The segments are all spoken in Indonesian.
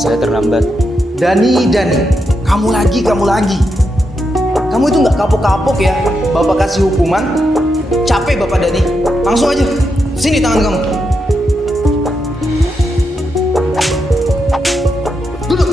saya terlambat. Dani, kamu lagi. Kamu itu nggak kapok-kapok ya? Bapak kasih hukuman. Capek Bapak Dani. Langsung aja. Sini tangan kamu. Duduk.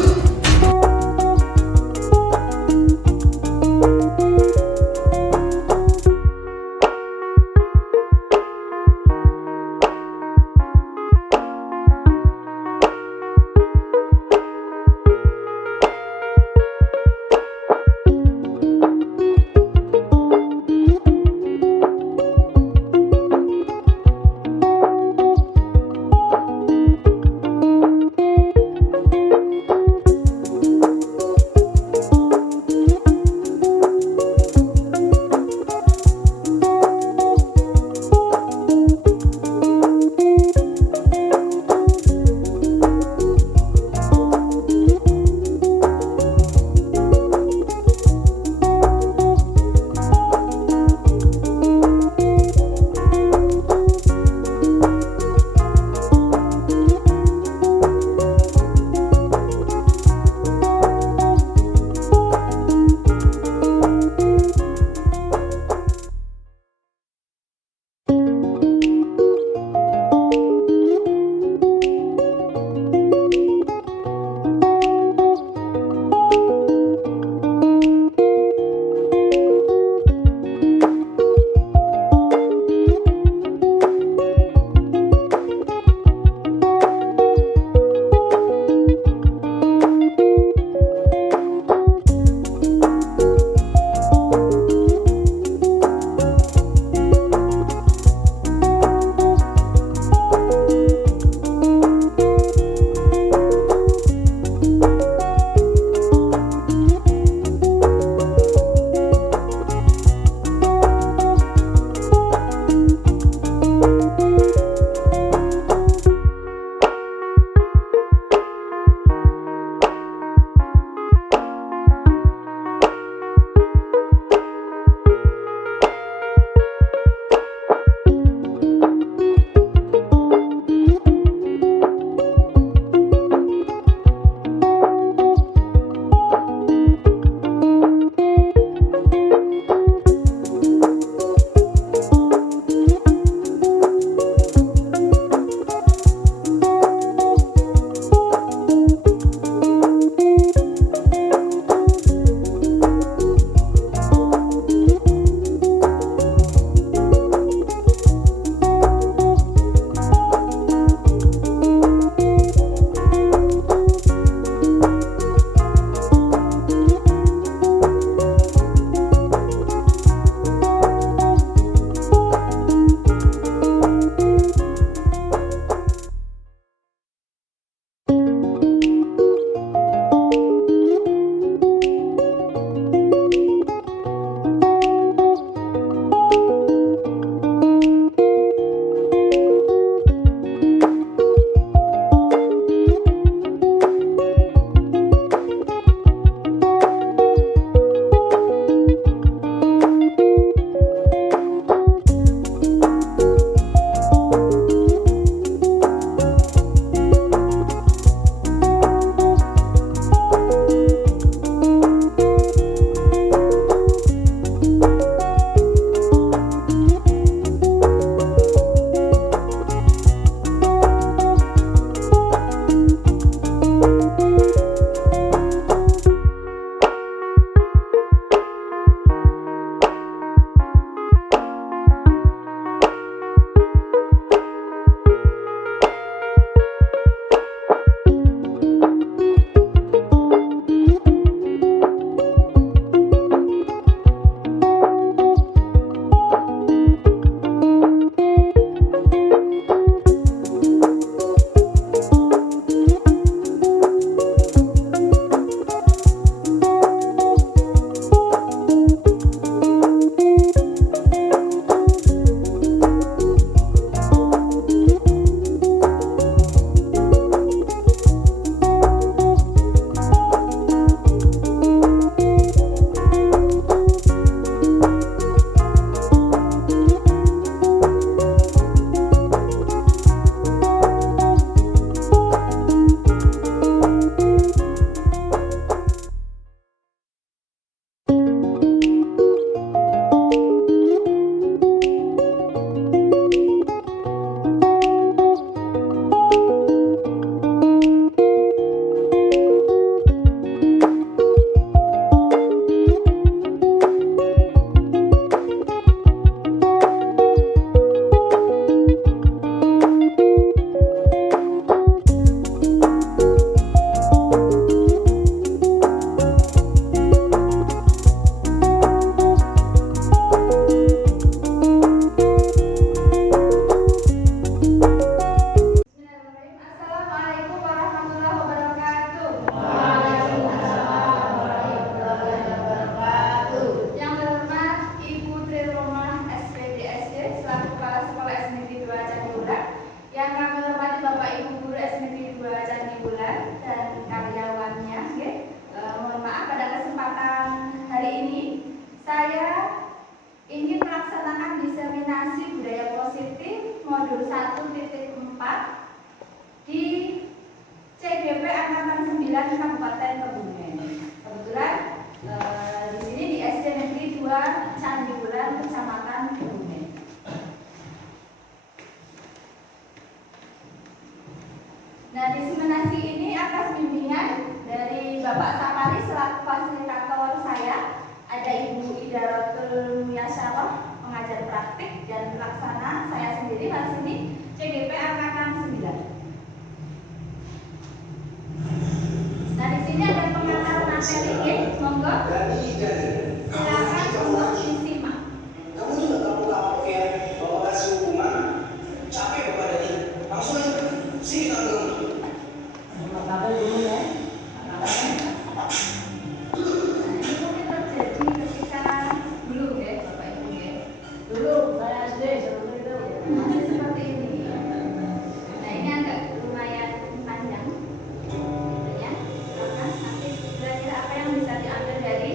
modul 1.4 di CGP Angkatan 9 Kabupaten Kebumen. Kebetulan di sini di SD Negeri 2 Candigulan, Kecamatan Kebumen. Nah, diseminasi ini atas bimbingan dari Bapak Sapari selaku fasilitator saya, ada Ibu Ida Rotul Muyasyarah, pengajar praktik, dan pelaksana saya sendiri di sini CGP Angkatan 9. Nah, di sini ada pengantar materi, monggo. Silakan untuk disimak. Kamu tuh nggak kapok-kapok ya, bapak kasih hukuman, capek bapak Dani. Langsung aja, sini tangan kamu. Nah, ini mungkin terjadi ketika dulu ya, Bapak Ibu ya. Dulu saya SD seperti itu, masih seperti ini. Nah, ini agak lumayan panjang. Ya, silakan nanti kira-kira apa yang bisa diambil dari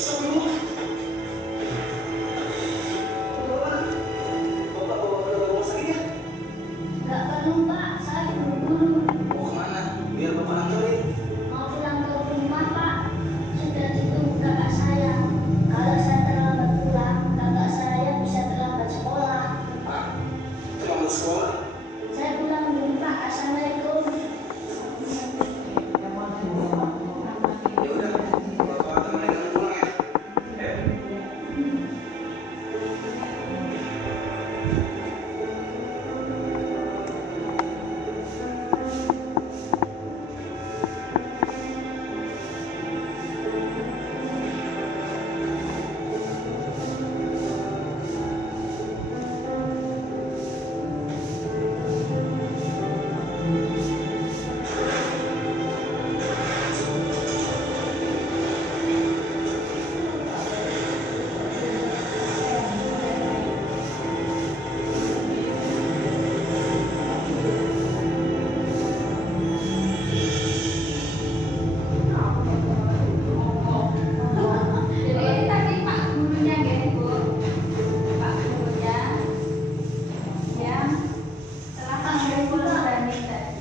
Bapak bawa ke rumah sakit ya? Nggak perlu Pak, saya buru-buru. Mau kemana? Biar bapak anterin. Mau pulang ke rumah Pak. Sudah ditunggu kakak saya. Kalau saya terlambat pulang, kakak saya bisa terlambat sekolah. Ah, terlambat sekolah. Saya pulang dulu Pak. Assalamualaikum. Ya udah, bapak temenin kamu pulang ya. Ayo. Jadi ini tadi Pak gurunya gini Bu. Pak gurunya yang telah mengumpul Dani tadi.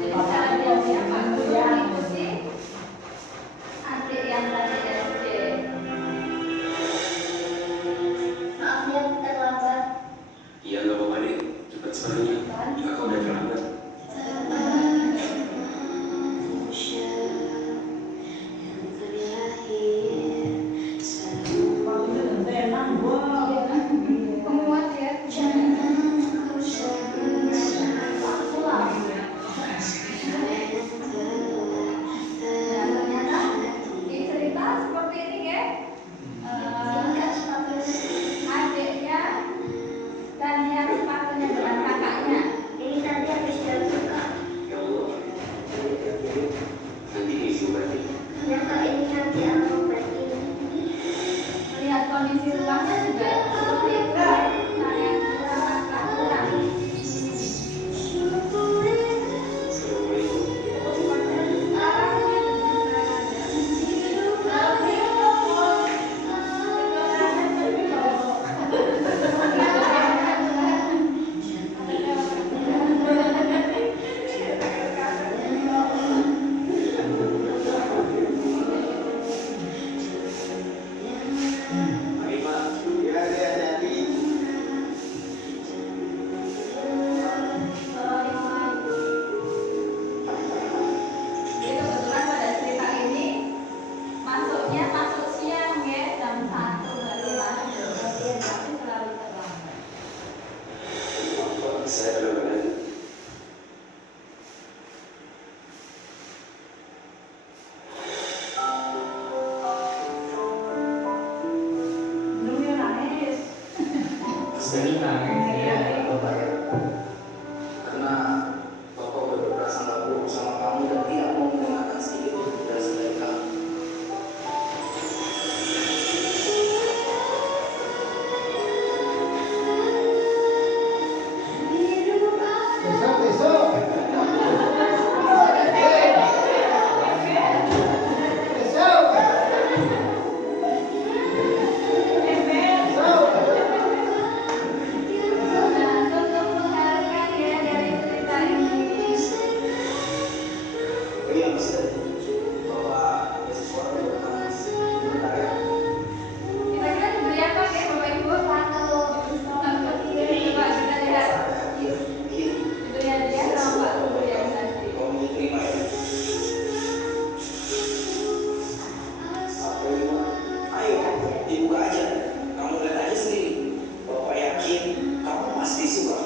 Jadi cara dia Pak Guru mengikuti adik yang tadi SD. Maaf ya terlambat. Iya nggak apa-apa deh, cepat sepertinya. Kakak udah terlambat. Pemuat ya. Nah, ternyata di cerita seperti ini ya. Adiknya dan yang sepatunya dengan kakaknya. Ini tadi habis dari suka. Ya Allah, nanti diisi berarti. Ternyata ini nanti aku pergi. Melihat kondisi rumahnya juga seperti itu. Nah, yang kurang. Assalamualaikum. Mari Pak. Ya, hati-hati. Jadi kebetulan pada cerita ini masuk siang ya, jam 1 baru masuk. Tapi selalu terlambat. Maaf Pak, saya benar-benar. Sedang nangis ya, bapak ya. Karena bapak udah berprasangka buruk sama kamu dan tidak mau mendengarkan sedikit pun penjelasan dari kamu. Nah, untuk menghargai ya dari cerita ini. Iya, bisa. Bapak beasiswa buat kamu. Bentar ya. Kira-kira diberi apa ya Bapak Ibu? Coba kita lihat. Iya, iya. Diberi hadiah sama Pak Guru yang tadi. Kamu terima ya. Apa ini, Pak? Ayo, dibuka aja. Kamu lihat aja sendiri. Bapak yakin kamu pasti suka.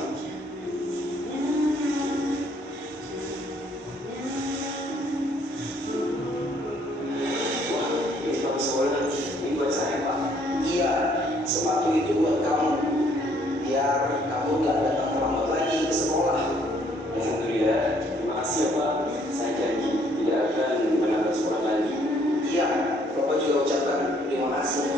Wah, ini bagus banget. Ini buat saya Pak. Iya, sepatu itu buat kamu. Biar kamu nggak datang terlambat lagi ke sekolah. Alhamdulillah. Terima kasih ya Pak. Saya janji tidak akan menambah sekolah lagi. Iya, Bapak juga ucapkan terima kasih.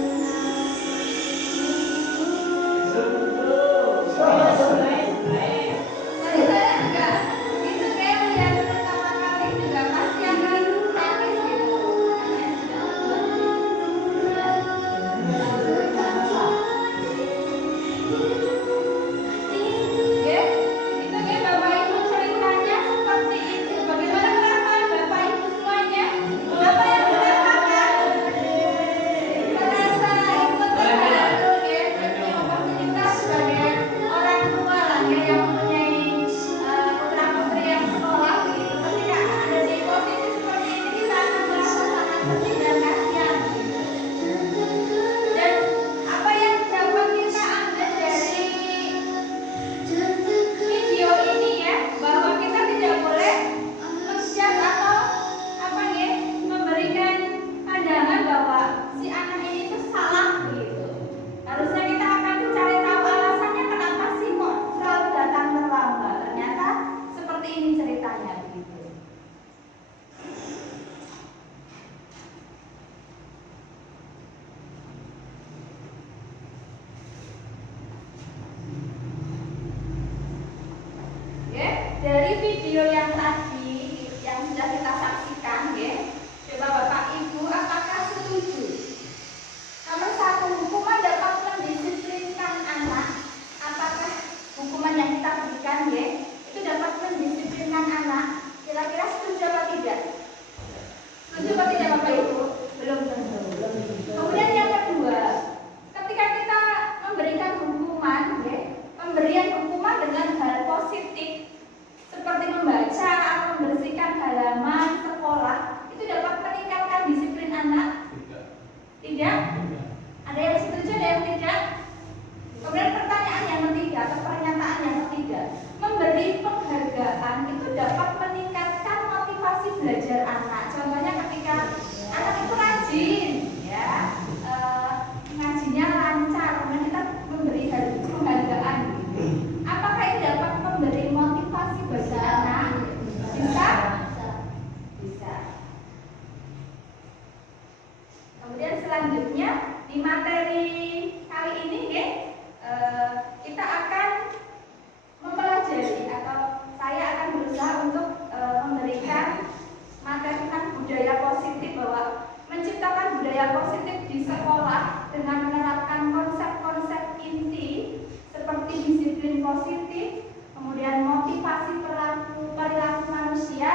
positif, kemudian motivasi perilaku manusia,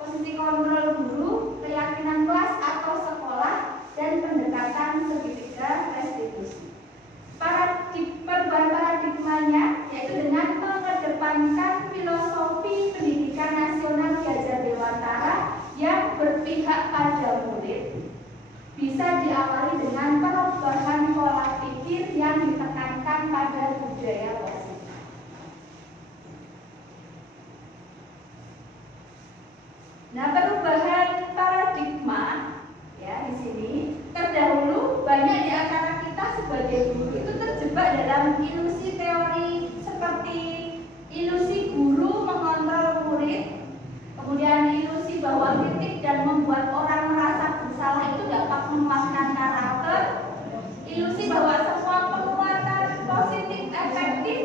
posisi kontrol guru, keyakinan kelas atau sekolah, dan pendekatan segitiga restitusi. Perubahan paradigmanya yaitu dengan mengedepankan filosofi pendidikan nasional Ki Dewantara yang berpihak pada murid, bisa diawali dengan perubahan pola pikir yang ditekankan pada budaya positif. Nah, perubahan paradigma ya di sini terdahulu banyak di antara kita sebagai guru itu terjebak dalam ilusi teori seperti ilusi guru mengontrol murid, kemudian ilusi bahwa kritik dan membuat orang merasa bersalah itu dapat menguatkan karakter, ilusi bahwa semua penguatan positif efektif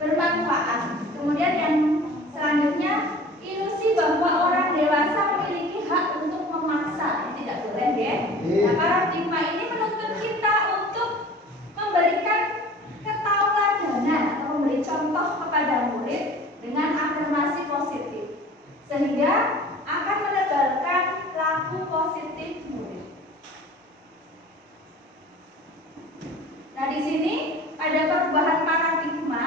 bermanfaat. Kemudian yang selanjutnya ilusi bahwa orang dewasa memiliki hak untuk memaksa, ini tidak boleh ya. Nah, paradigma ini menuntut kita untuk memberikan ketauladanan atau memberi contoh kepada murid dengan afirmasi positif, sehingga akan menebalkan laku positif murid. Nah, di sini ada perubahan paradigma.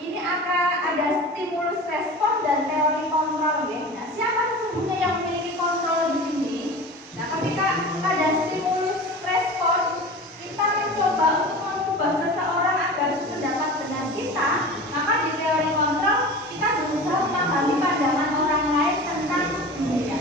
Ini akan ada stimulus respon dan teori kontrol ya. Nah, siapa sesungguhnya yang memiliki kontrol di sini? Nah, ketika pada stimulus respon kita mencoba untuk mengubah seseorang agar sependapat dengan kita, maka di teori kontrol kita berusaha memahami pandangan orang lain tentang dunia.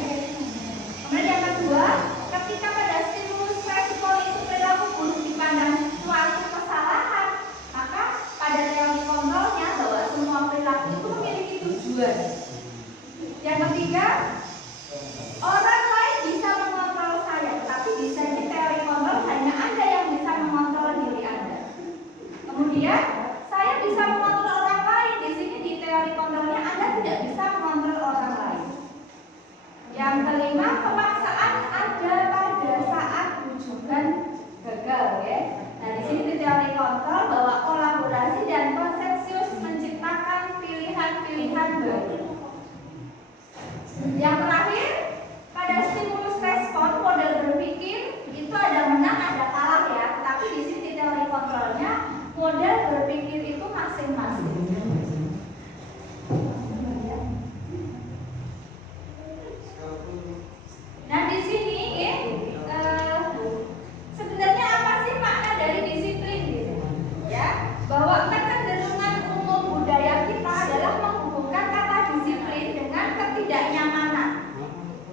Kemudian yang kedua, ketika pada stimulus respon itu perilaku buruk dipandang suatu kesalahan, maka pada teori kontrolnya bahwa semua perilaku itu memiliki tujuan. Yang ketiga, orang lain bisa mengontrol saya, tapi di sini teori kontrol hanya Anda yang bisa mengontrol diri Anda. Kemudian saya bisa mengontrol orang lain, di sini di teori kontrolnya Anda tidak bisa mengontrol orang lain. Yang kelima, pemaksaan ada pada saat rujukan gagal ya. Nah, di sini di teori kontrol bahwa kolaborasi dan konsensus menciptakan pilihan-pilihan baru. Yang terakhir, pada stimulus respon model berpikir itu ada menang ada kalah ya, tetapi di sini di teori kontrolnya model berpikir itu masing-masing. Nah, di sini ya, sebenarnya apa sih makna dari disiplin gitu? Ya, bahwa kecenderungan umum budaya kita adalah menghubungkan kata disiplin dengan ketidaknyamanan,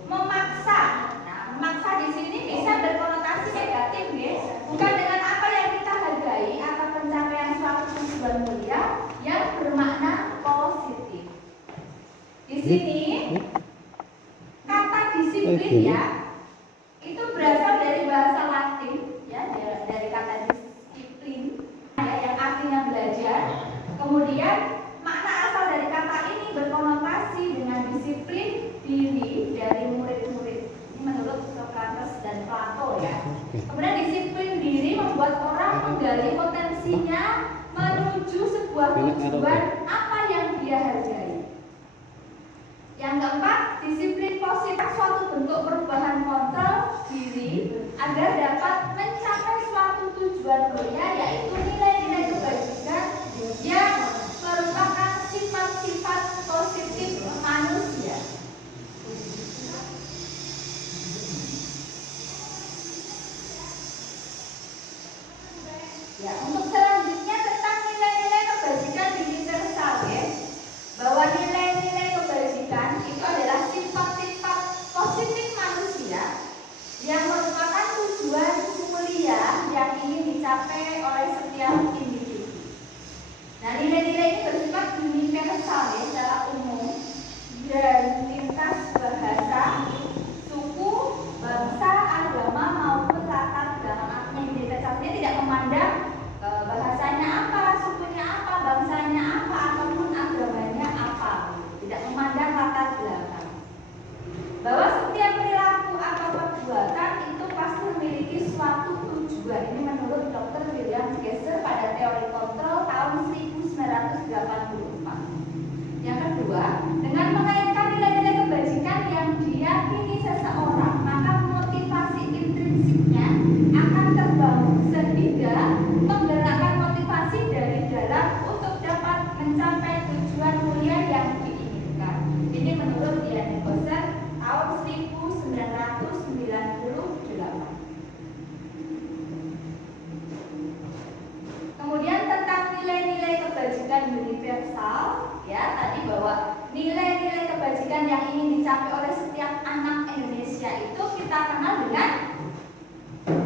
memaksa. Nah, memaksa di sini bisa berkonotasi negatif ya, bukan dengan apa yang kita hargai atau pencapaian suatu tujuan mulia yang bermakna positif. Di sini kata disiplin ya itu berasal dari bahasa Latin ya, dari kata disiplin ya, yang artinya belajar. Kemudian makna asal dari kata ini berkonotasi dengan disiplin diri dari murid-murid. Ini menurut Socrates dan Plato ya. Kemudian disiplin diri membuat orang menggali potensinya menuju sebuah tujuan apa yang dia hargai. Yang keempat, disiplin positif suatu bentuk perubahan kontrol diri agar dapat mencapai suatu tujuan mulia, yaitu nilai-nilai kebajikan yang merupakan sifat-sifat positif manusia. Ya, untuk selanjutnya tentang nilai-nilai kebajikan universal ya, bahwa nilai-nilai kebajikan itu adalah sifat-sifat positif manusia yang merupakan tujuan mulia yang ingin dicapai oleh setiap tahun 1998. Kemudian tentang nilai-nilai kebajikan universal, ya tadi bahwa nilai-nilai kebajikan yang ingin dicapai oleh setiap anak Indonesia itu kita kenal dengan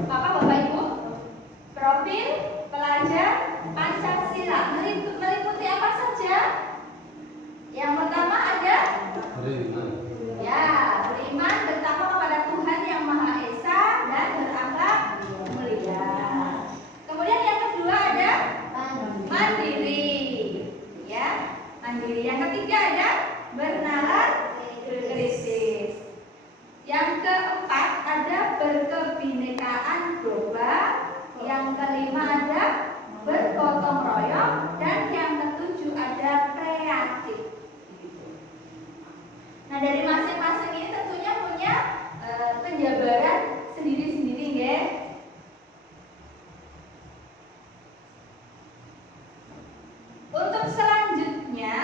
apa Bapak Ibu? Profil pelajar Pancasila. Meliputi apa saja? Yang pertama ada ya, beriman bertakwa kepada Tuhan Yang Maha Esa dan berakhlak mulia. Kemudian yang kedua ada mandiri, ya, mandiri. Yang ketiga ada bernalar kritis. Yang keempat ada berkebinekaan global. Yang kelima ada bergotong royong, dan yang ketujuh ada kreatif. Nah, dari masing-masing ini tentunya punya penjabaran sendiri-sendiri, ya. Untuk selanjutnya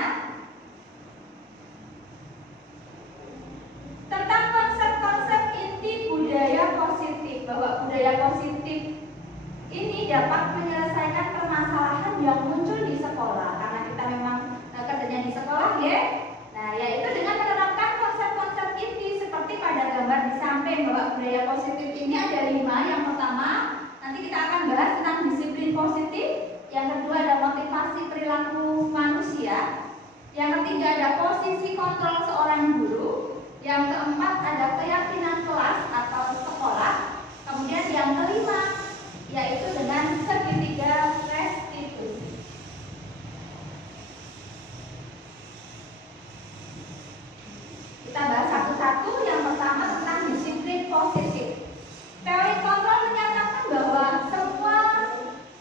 tentang konsep-konsep inti budaya positif, bahwa budaya positif ini dapat menyelesaikan permasalahan yang muncul di sekolah, karena kita memang kerjanya di sekolah, ya. Nah, yaitu dengan menerapkan konsep-konsep inti seperti pada gambar di samping, bahwa budaya positif ini ada 5. Yang pertama, nanti kita akan bahas tentang disiplin positif. Yang kedua ada motivasi perilaku manusia. Yang ketiga ada posisi kontrol seorang guru. Yang keempat ada keyakinan kelas atau sekolah. Kemudian yang kelima yaitu dengan segitiga restitusi. Kita bahas satu-satu. Yang pertama tentang disiplin positif. Teori kontrol menyatakan bahwa semua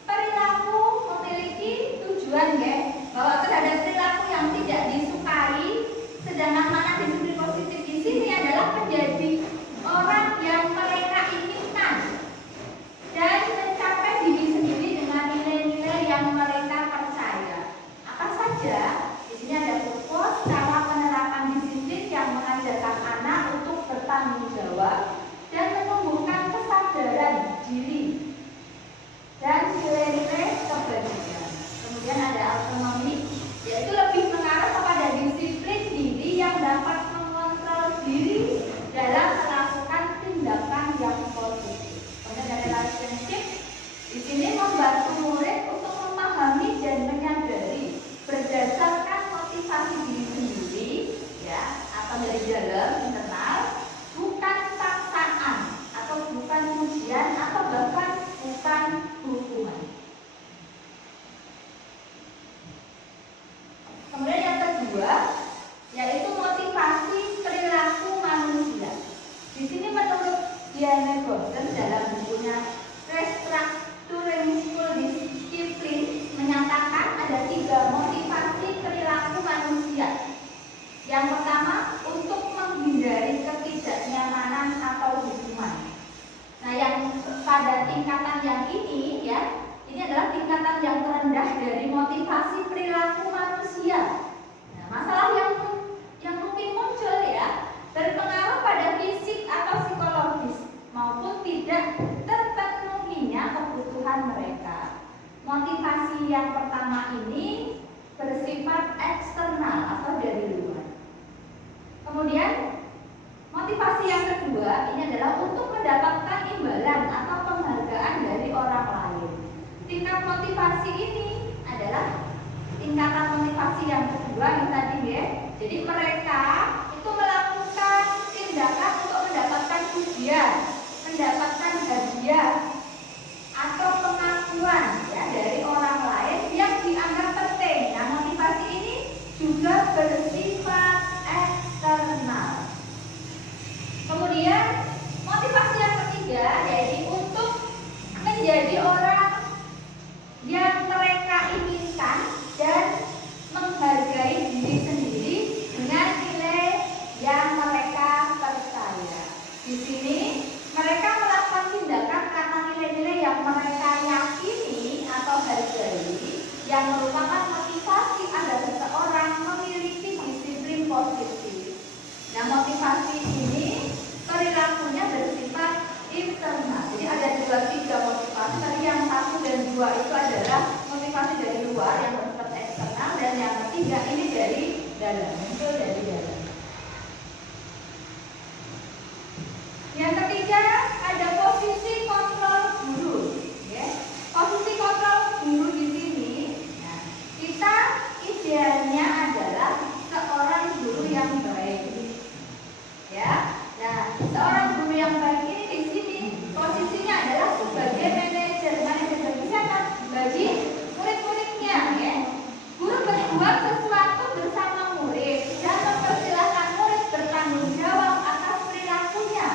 perilaku memiliki tujuan, ya, bahwa terhadap perilaku yang tidak disukai. Sedangkan mana disiplin positif di sini adalah menjadi orang yang mereka inginkan dan mencapai diri sendiri dengan nilai-nilai yang mereka percaya. Apa saja? Di sini ada purpose, cara penerapan disiplin yang mengajarkan anak untuk bertanggung jawab dan menumbuhkan kesadaran diri dan nilai-nilai kebajikan. Kemudian ada autonomi, yaitu lebih mengarah kepada disiplin diri yang dapat mengontrol diri dalam melakukan tindakan yang positif. Kemudian ada relationship, di sini membantu murid untuk memahami dan menyadari berdasarkan motivasi diri sendiri, ya, atau dari dalam internal, bukan paksaan atau bukan ujian atau bahkan bukan hukuman. Kemudian yang kedua yaitu motivasi perilaku manusia. Di sini menurut Diane Gordon dalam bukunya Restructuring School Discipline menyatakan ada 3 motivasi perilaku manusia. Yang pertama untuk menghindari ketidaknyamanan atau hukuman. Nah, yang pada tingkatan yang ini, ya, ini adalah tingkatan yang terendah dari motivasi perilaku manusia. Nah, masalah yang mungkin muncul, ya, berpengaruh pada fisik atau psikologis maupun tidak terpenuhinya kebutuhan mereka. Motivasi yang pertama ini bersifat eksternal atau dari luar. Kemudian motivasi yang kedua ini adalah untuk mendapatkan imbalan atau penghargaan dari orang lain. Tingkat motivasi ini adalah tingkatan motivasi yang kedua yang tadi, ya. Jadi mereka itu melakukan tindakan untuk mendapatkan pujian, mendapatkan hadiah atau pengakuan, ya, dari orang lain yang dianggap penting. Nah, motivasi ini juga bersifat eksternal. Kemudian motivasi yang ketiga yaitu untuk menjadi orang yang mereka inginkan dan menghargai diri sendiri dengan nilai yang mereka percaya. Di sini mereka melakukan tindakan karena nilai-nilai yang mereka yakini atau hargai, yang merupakan motivasi agar seseorang memiliki disiplin positif. Nah, motivasi ini perilakunya bersifat internal. Jadi ada tiga motivasi. Tadi yang 1 dan 2 itu adalah motivasi dari luar yang bersifat eksternal, dan yang ketiga ini dari dalam, muncul dari dalam. Yang ketiga ada posisi kontrol guru. Ya. Posisi kontrol guru di sini, nah, kita idealnya adalah seorang guru yang baik. Ya, nah seorang guru yang baik ini di sini posisinya adalah sebagai manajer bagi siapa? Bagi murid-muridnya, ya. Guru berbuat sesuatu bersama murid dan mempersilahkan murid bertanggung jawab atas perilakunya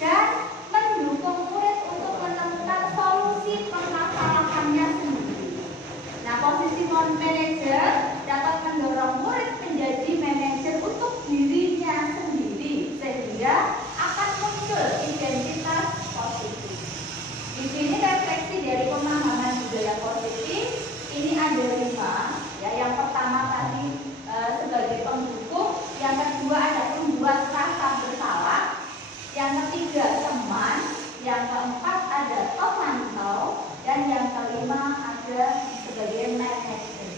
dan mendukung murid untuk menemukan solusi permasalahannya sendiri. Nah, posisi manajer dapat mendorong murid menjadi manajer untuk dirinya sendiri, sehingga akan muncul identitas positif. Di sini refleksi dari pemahaman budaya positif ini ada 5. Ya, yang pertama tadi sebagai pendukung, yang kedua ada pembuat rasa bersalah, yang ketiga teman, yang keempat ada pemantau, dan yang kelima ada sebagai manajer.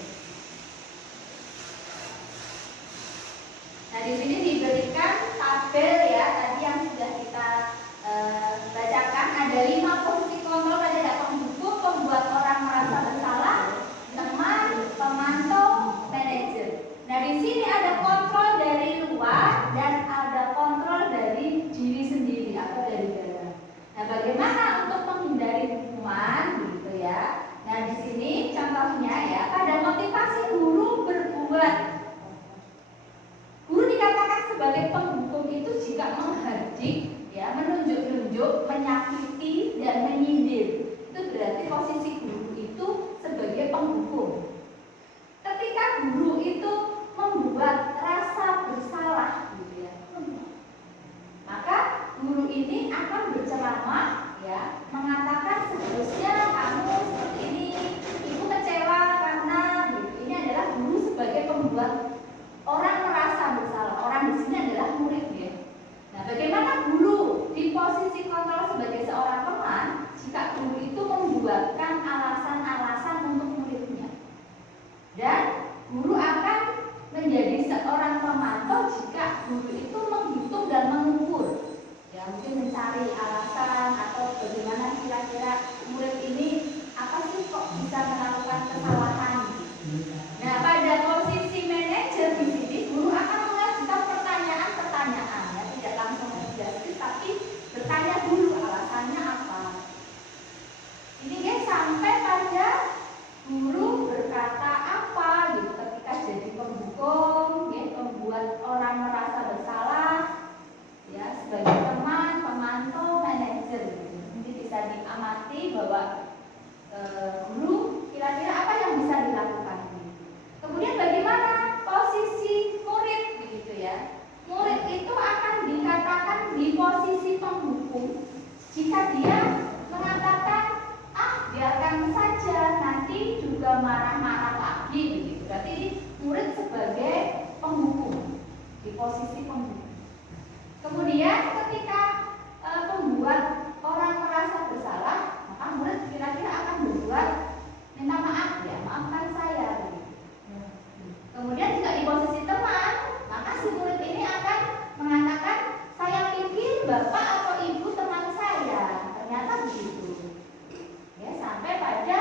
Nah, di sini diberikan tabel ya, tadi yang sudah kita bacakan, ada 5 posisi kontrol, ada pendukung, pembuat orang merasa bersalah, teman, pemantau, manajer. Nah, di sini ada kontrol dari luar dan ada kontrol dari diri sendiri atau dari dalam. Nah, bagaimana untuk menghindari hukuman gitu ya? Nah, di sini contohnya ya, pada motivasi guru berbuat. Guru dikatakan sebagai penghukum itu jika menghardik, ya, menunjuk-nunjuk, menyakiti dan menyindir. Itu berarti posisi guru itu sebagai penghukum. Ketika guru itu membuat rasa bersalah, gitu ya, maka guru ini akan berceramah, ya, mengatakan seharusnya kamu seperti ini, ibu kecewa karena, gitu. Ini adalah guru sebagai pembuat orang merasa bersalah. Orang di sini adalah murid, ya. Nah, bagaimana guru di posisi kontrol sebagai seorang teman jika guru itu membuatkan alasan-alasan untuk muridnya? Dan guru akan menjadi seorang pemantau jika guru itu menghitung dan mengukur, ya, mungkin mencari alasan atau bagaimana kira-kira murid ini apa sih kok bisa melakukan kesalahan. Nah, pada posisi manajer di sini guru akan mengajukan pertanyaan-pertanyaan, ya, tidak langsung menjawab, tapi bertanya dulu alasannya apa. Ini guys, sampai pada guru berkata apa gitu ketika jadi penghukum, ya, membuat orang merasa bersalah, ya, sebagai teman, pemantau, manajer gitu. Nanti bisa diamati bahwa guru kira-kira apa yang bisa dilakukan. Kemudian bagaimana posisi murid begitu ya? Murid itu akan dikatakan di posisi penghukum jika dia mengatakan biarkan saja, nanti juga marah-marah lagi begitu. Berarti ini murid sebagai penghukum, di posisi penghukum. Kemudian ketika membuat orang merasa bersalah, maka murid kira-kira akan berbuat minta maaf, ya, maafkan saya begitu. Kemudian jika di posisi teman, maka si murid ini akan mengatakan, saya pikir bapak atau ibu teman saya, ternyata begitu. Ya, sampai pada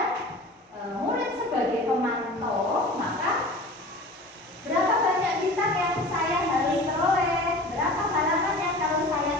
murid sebagai pemantau, maka berapa banyak bintang yang saya harus peroleh, berapa halaman yang kalau saya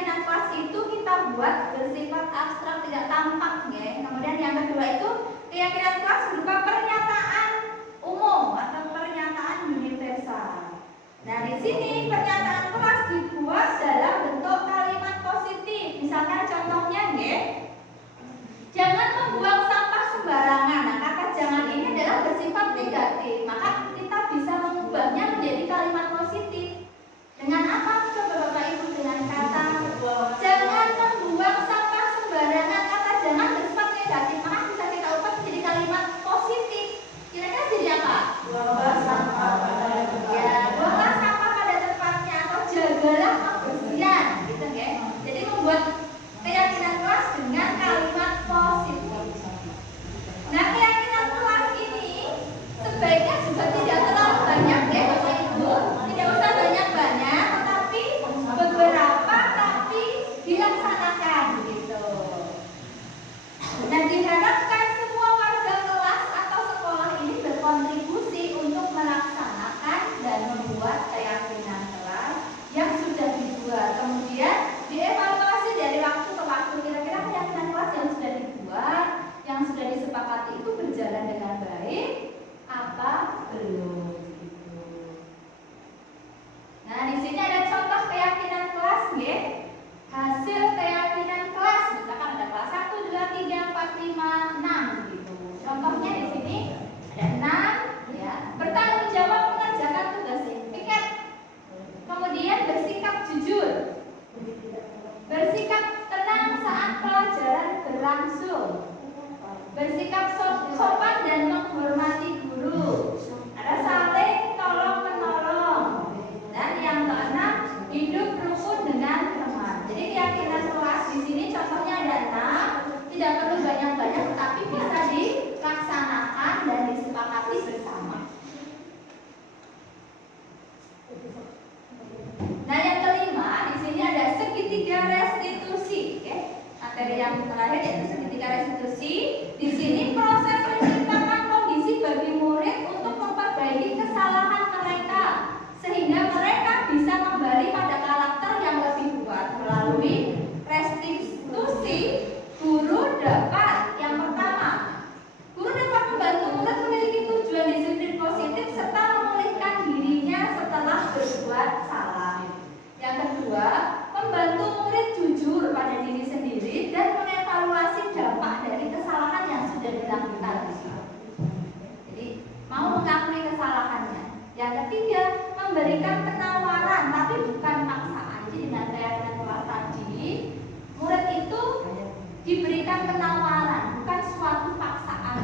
keyakinan kelas itu kita buat bersifat abstrak tidak tampak ya. Kemudian yang kedua itu keyakinan kelas berupa pernyataan umum atau pernyataan universal. Nah, di sini pernyataan kelas dibuat dalam bentuk kalimat positif. Misalkan contohnya ya, jangan membuang sampah sembarangan. Nah, kata jangan ini adalah bersifat negatif. Maka kita bisa mengubahnya menjadi kalimat positif. Dengan apa? Coba Bapak Ibu, dengan kata jangan membuang sampah sembarangan. Kata jangan bersifat negatif, maka bisa kita ubah menjadi kalimat positif. Kira-kira jadi apa? Buanglah sampah pada Ya, buanglah sampah pada tempatnya atau jagalah kebersihan, gitu ya. Jadi membuat keyakinan kelas dengan kalimat positif. Nah, keyakinan kelas ini sebaiknya juga tidak terlalu banyak ya Bapak Ibu. Tidak usah banyak-banyak, tetapi beberapa tapi dilaksanakan gitu. Dan diharapkan semua warga kelas atau sekolah ini berkontribusi untuk melaksanakan dan membuat keyakinan kelas yang sudah dibuat. Kemudian dievaluasi dari waktu ke waktu, kira-kira keyakinan kelas yang sudah dibuat, yang sudah disepakati itu berjalan dengan baik apa belum gitu. Nah, di sini ada contoh keyakinan kelas ya. Hasil keyakinan kelas misalkan ada kelas 1, 2, 3, 4, 5, 6 gitu. Contohnya di sini ada 6 ya. Bertanggung jawab mengerjakan tugas piket. Kemudian bersikap jujur. Bersikap tenang saat pelajaran berlangsung. Bersikap sopan dan menghormati guru. Ada saling tolong menolong. Dan yang keenam, hidup rukun dengan teman. Jadi keyakinan kelas di sini contohnya ada 6, tidak perlu banyak-banyak, tetapi bisa dilaksanakan dan disepakati bersama. Nah, yang kelima di sini ada segitiga restitusi. Oke, materi yang terakhir yaitu segitiga restitusi. Di sini proses menciptakan kondisi bagi murid untuk memperbaiki kesalahan mereka sehingga mereka bisa kembali pada karakter yang lebih kuat. Melalui restitusi, guru dapat yang pertama, guru dapat membantu murid memiliki tujuan disiplin positif serta memulihkan dirinya setelah berbuat salah. Yang kedua, membantu murid jujur pada diri sendiri dan mengevaluasi dampak dari kesalahan yang sudah dilakukan. Jadi mau mengakui kesalahannya. Yang ketiga, memberikan penawaran tapi bukan paksaan. Jadi dengan keyakinan kelas tadi, murid itu diberikan penawaran, bukan suatu paksaan.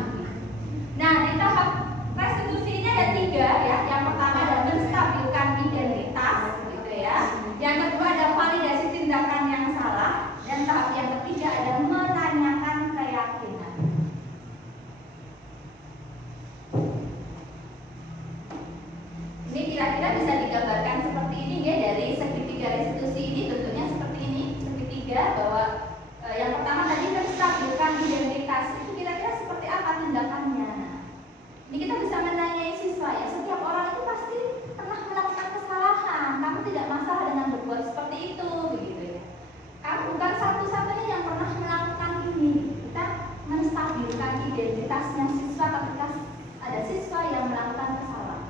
Nah, di tahap restitusi ini ada 3 ya. Yang pertama adalah menstabilkan identitas, gitu ya. Yang kedua ada validasi tindakan yang salah, dan tahap yang ketiga ada menanyakan keyakinan. Ini kira-kira bisa digambarkan seperti ini ya, dari segitiga restitusi ini bentuknya seperti ini, segitiga bahwa yang pertama tadi menstabilkan identitas, itu kira-kira seperti apa tindakannya. Ini kita bisa menanyai siswa ya, setiap orang itu pasti pernah melakukan kesalahan, kamu tidak masalah dengan berbuat seperti itu, begitu ya. Kamu bukan satu-satunya yang pernah melakukan ini. Kita menstabilkan identitasnya siswa ketika ada siswa yang melakukan kesalahan.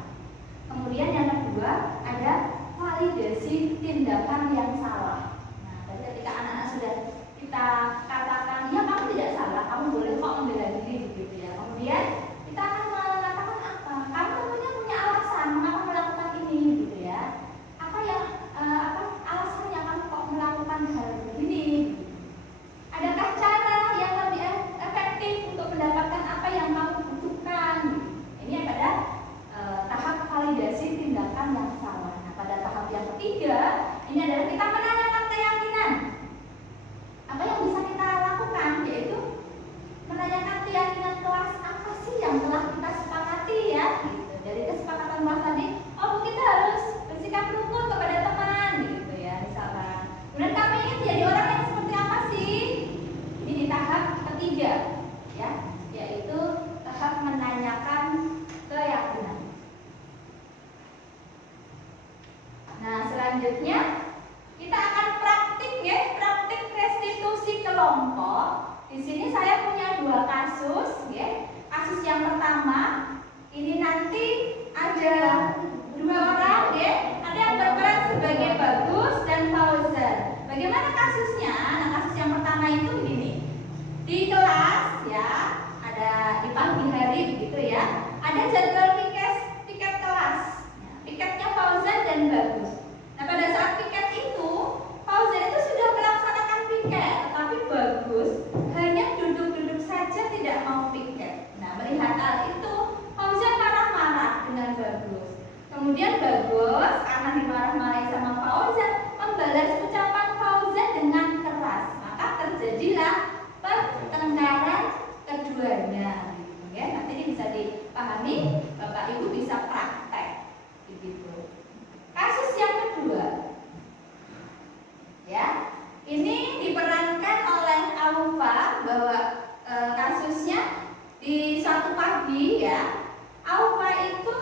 Kemudian yang kedua ada validasi tindakan yang salah. Nah, jadi ketika anak-anak sudah kita katakan ya kamu tidak salah, kamu boleh kok membela diri, begitu ya. Kemudian kita akan mengatakan apa? Kamu tentunya punya alasan mengapa melakukan ini, gitu ya. Apa yang alasannya kamu kok melakukan hal ini? Adakah cara yang lebih efektif untuk mendapatkan apa yang kamu butuhkan? Ini pada tahap validasi tindakan yang salah. Nah, pada tahap yang ketiga ini adalah kita menanyakan keyakinan. Apa yang bisa kita lakukan? Yaitu menanyakan keyakinan kelas apa sih yang telah kita sepakati ya, gitu. Dari kesepakatan kelas tadi, oh kita harus bersikap rukun kepada teman, gitu ya, misalkan. Kemudian kami ingin jadi orang yang seperti apa sih? Ini di tahap ketiga, ya, yaitu tahap menanyakan keyakinan. Nah, selanjutnya kita akan praktik ya, praktik restitusi kelompok. Di sini saya punya dua kasus, ya. Kasus yang pertama, ini nanti ada dua orang, ya. Ada yang berperan sebagai Bagus dan Fauzan. Bagaimana kasusnya? Nah, kasus yang pertama itu begini. Di kelas, ya, ada di pagi hari begitu ya. Ada jadwal piket kelas. Ya, piketnya Fauzan dan Bagus. Nah, pada saat piket itu, Fauzan itu sudah melaksanakan piket, tetapi Bagus hanya duduk-duduk saja tidak mau piket. Nah, melihat hal itu, Fauzan marah-marah dengan Bagus. Kemudian Bagus karena dimarah-marahi sama Fauzan, membalas ucapan Fauzan dengan keras. Maka terjadilah pertengkaran keduanya. Ya, nanti ini bisa dipahami, Bapak Ibu bisa praktek. Begitu. Kasus yang kedua, ya, ini diperankan oleh Aufa bahwa kasusnya di suatu pagi, ya, Aufa itu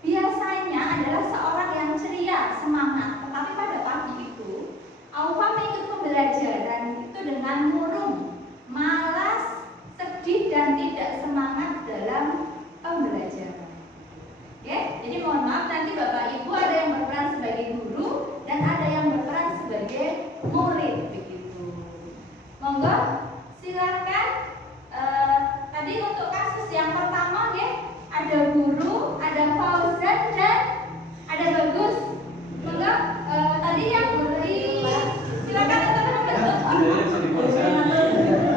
biasanya adalah seorang yang ceria, semangat, tetapi pada pagi itu Aufa mengikuti pembelajaran itu dengan murung, malas, sedih dan tidak semangat dalam pembelajaran. Ya, jadi mohon maaf nanti Bapak Ibu ada yang berperan sebagai guru dan ada yang berperan sebagai murid begitu. Monggo silakan. Tadi untuk kasus yang pertama ya, ada guru, ada Fauzan dan ada Bagus. Monggo tadi yang beri silakan untuk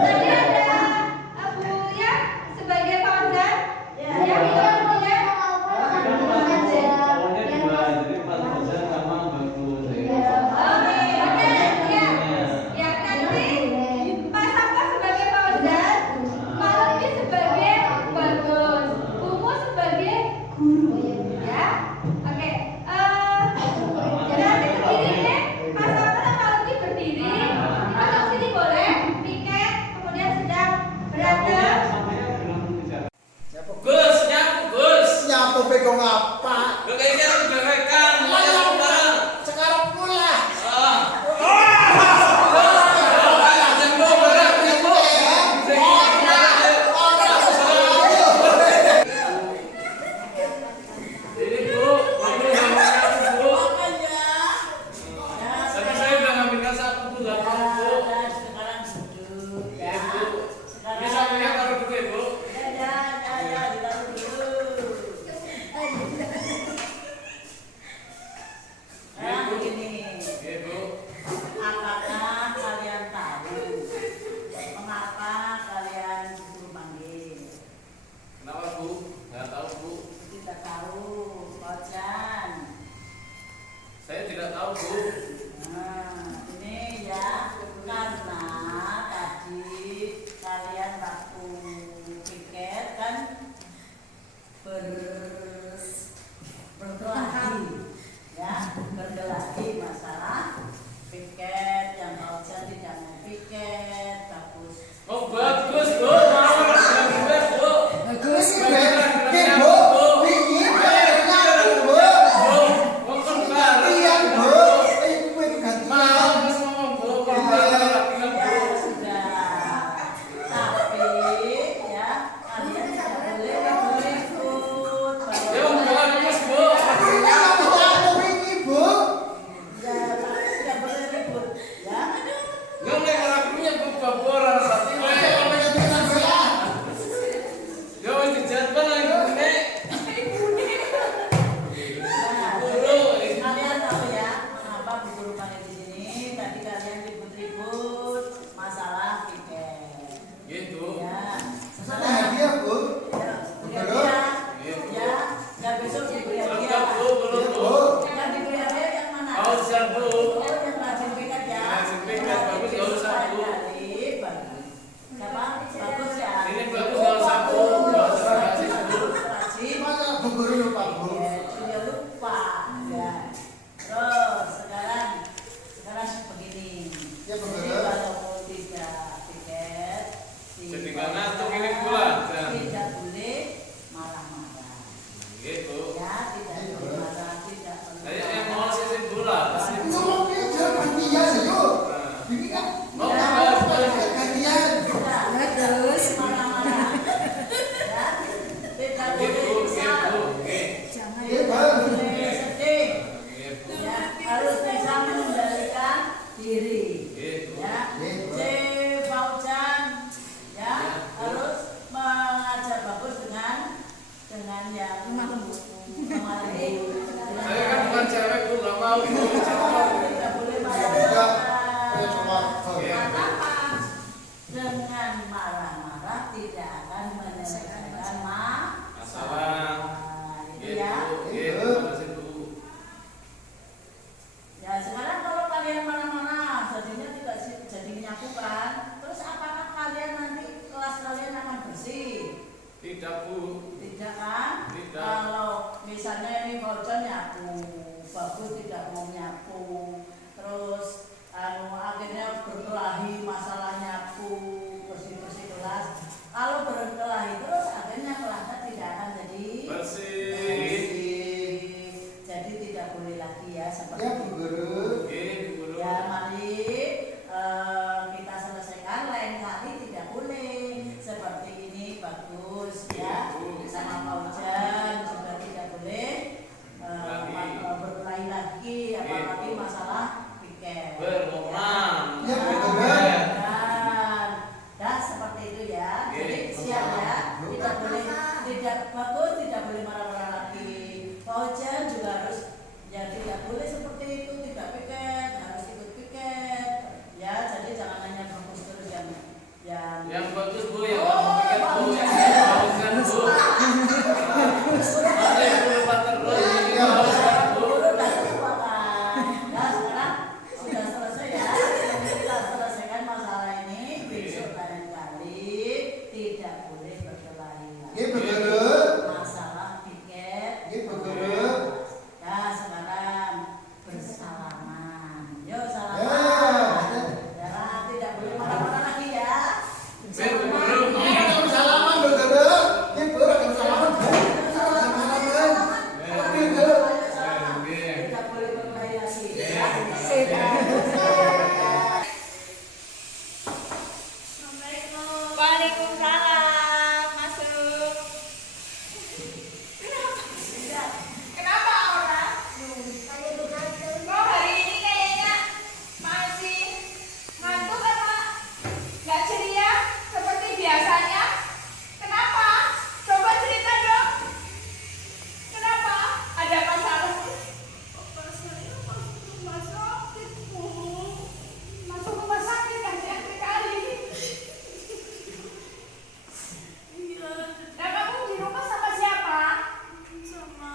tadi ada Bu ya sebagai Fauzan. Ya, ini pegang apa? Kayaknya udah rekam. Sekarang pula. Ini Bu, ini namanya Bu. Tapi saya udah ngambilkan satu Bu, nggak mau Bu. Sekarang duduk. Ya Bu. Ini sampingnya taruh dulu ya Bu. Apakah kalian tahu mengapa kalian disuruh manggil? Kenapa Bu? Nggak tahu Bu. Kita tahu, Fauzan. Saya tidak tahu Bu. Nah, ini ya karena tadi kalian waktu piket kan berkelahi, ya berkelahi masalah piket yang Fauzan tidak mau piket, bagus. Oh bagus Bu, mau ngambil Bu. Bagus, Bu. Bu, mau kembali. Iya, Bu. bagus tidak mau nyapu. Terus akhirnya berkelahi masalah nyapu, bersih-bersih kelas. Kalau berkelahi terus akhirnya kelasnya tidak akan jadi Bersih. Jadi tidak boleh lagi ya seperti Ya, Bu Guru. Oke, Bu Guru. Ya, mari kita selesaikan, lain kali tidak boleh seperti ini. Bagus ya, sama Pak Ujan juga tidak boleh berkelahi lagi, apalagi masalah piket. Bermohon. Ya, Bu Guru. Dan seperti itu ya. Jadi siap ya, tidak boleh, tidak bagus, tidak boleh marah-marah lagi. Pak Ujan juga harus ya tidak boleh seperti itu, tidak piket, harus ikut piket. Ya, jadi jangan hanya bagus terus yang Yang bagus Bu, yang kamu pikir Bu, yang baguskan Bu. Ada yang Bu lupa terus, ini baguskan Bu. udah lupa kan. Nah, sekarang sudah selesai ya. Jadi kita selesaikan masalah ini. Besok lain kali tidak boleh berkelahi Ya, Bu lagi. Guru. Masalah piket. Ya, Bu Guru. Ya, sekarang bersalaman. Yuk Ya. salaman. Ya, tidak boleh marah-marah lagi ya. Bu Guru. Salaman, Bu Guru. Ya, Bu, salaman. Salaman. Bu Guru. Tidak boleh berkelahi lagi. Ya. Waalaikumsalam. Masuk. Kenapa orang? Kok hari ini kayaknya masih ngantuk apa? Gak ceria seperti biasanya? Kenapa? Coba cerita dong. Kenapa? Ada masalah? Bapak saya masuk rumah sakit, Bu. Masuk rumah sakit kan yang sekali. Iya. Nah, kamu di rumah sama siapa? Sama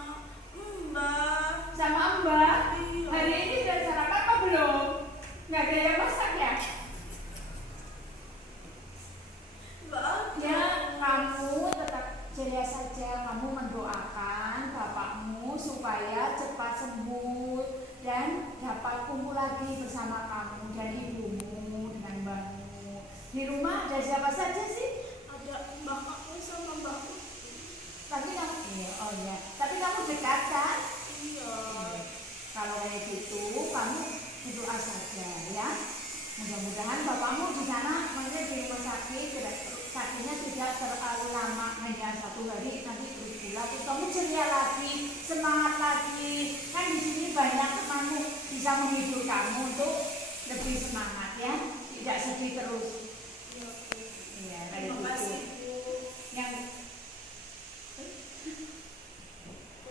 Mbak. Sama Mbak? Iya. Hari ini udah sarapan apa belum? Nggak ada yang masak ya? Ya, kamu tetap ceria saja. Kamu mendoakan bapakmu supaya cepat sembuh dan dapat kumpul lagi bersama kamu dan ibumu dengan mbakmu. Di rumah ada siapa saja sih? Ada mbakku sama mbakku. Tapi kamu, oh ya. Tapi kamu dekat kan? Iya. Kalau kayak gitu, kamu berdoa saja ya. Mudah-mudahan bapakmu di sana, maksudnya di rumah sakit, sakitnya tidak terlalu lama, hanya 1 hari, nanti terus pulang. Terus kamu ceria lagi, semangat lagi. Kan di sini banyak temanmu bisa menghibur kamu untuk lebih semangat ya, tidak sedih terus. Iya, kayak gitu. Yang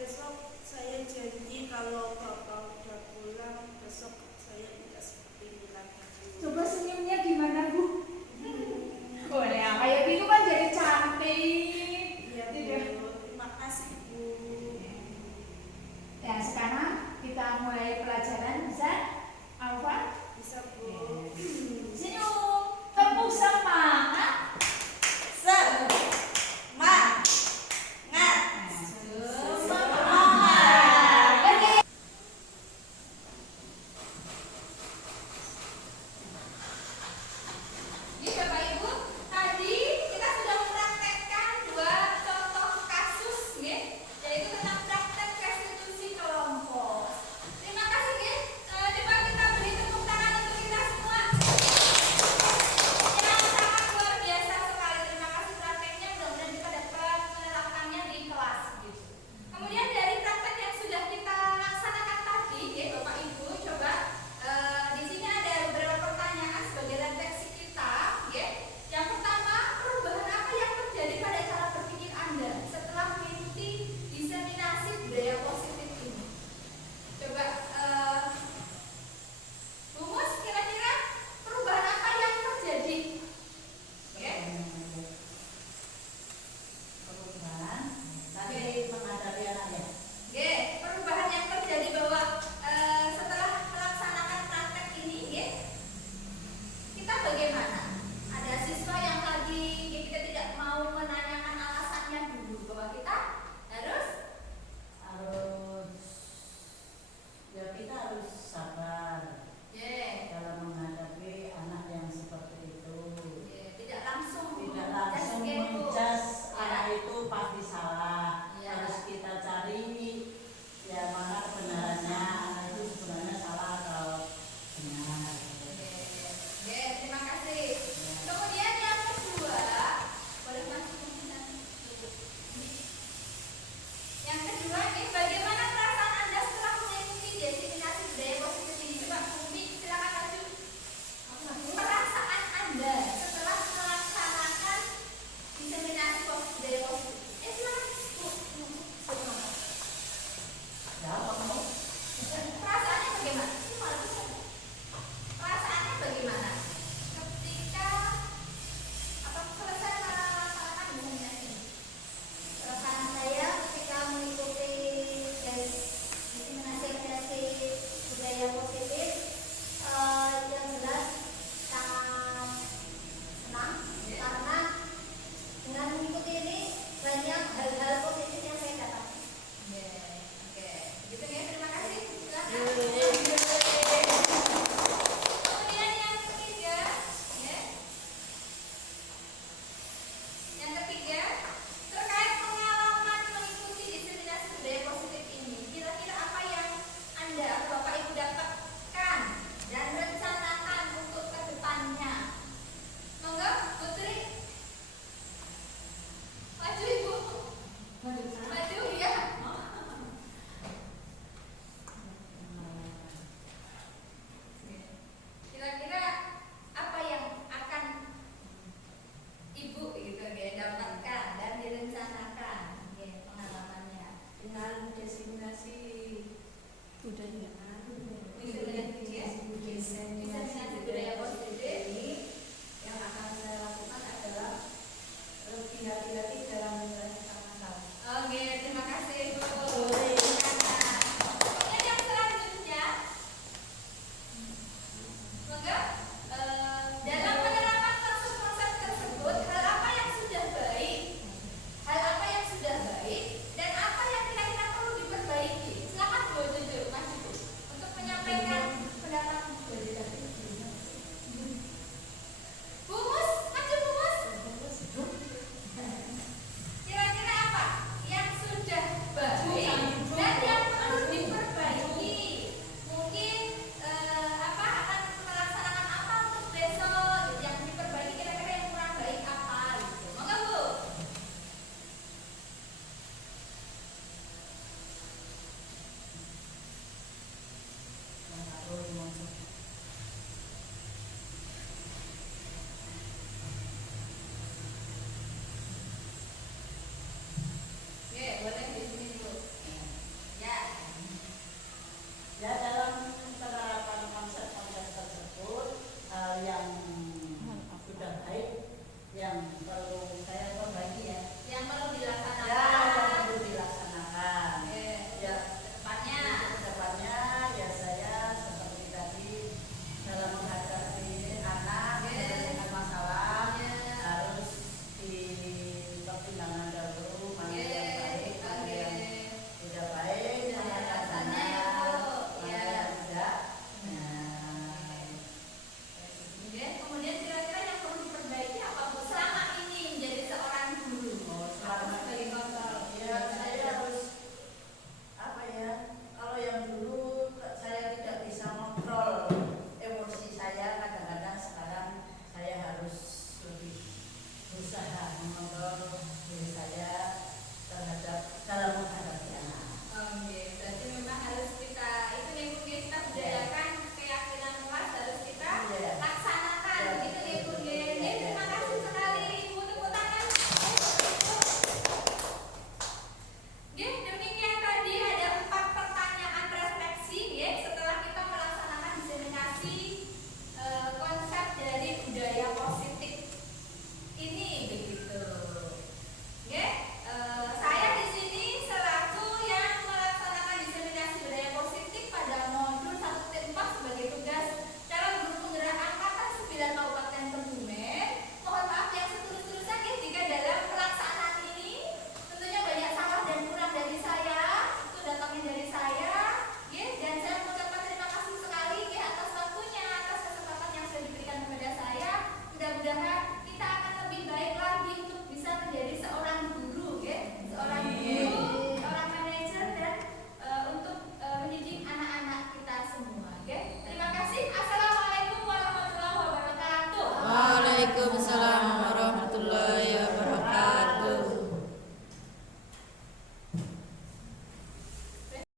Besok saya janji kalau Bapak udah pulang, besok saya tidak seperti ini lagi. coba senyumnya gimana Bu? Oh ya, kayak gitu kan jadi cantik. Iya, Tidak. Bu. Terima kasih, Bu. Ya, sekarang kita mulai pelajaran, bisa? Alfa? Bisa, Bu. Senyum, tepuk semangat. Semangat. sabar.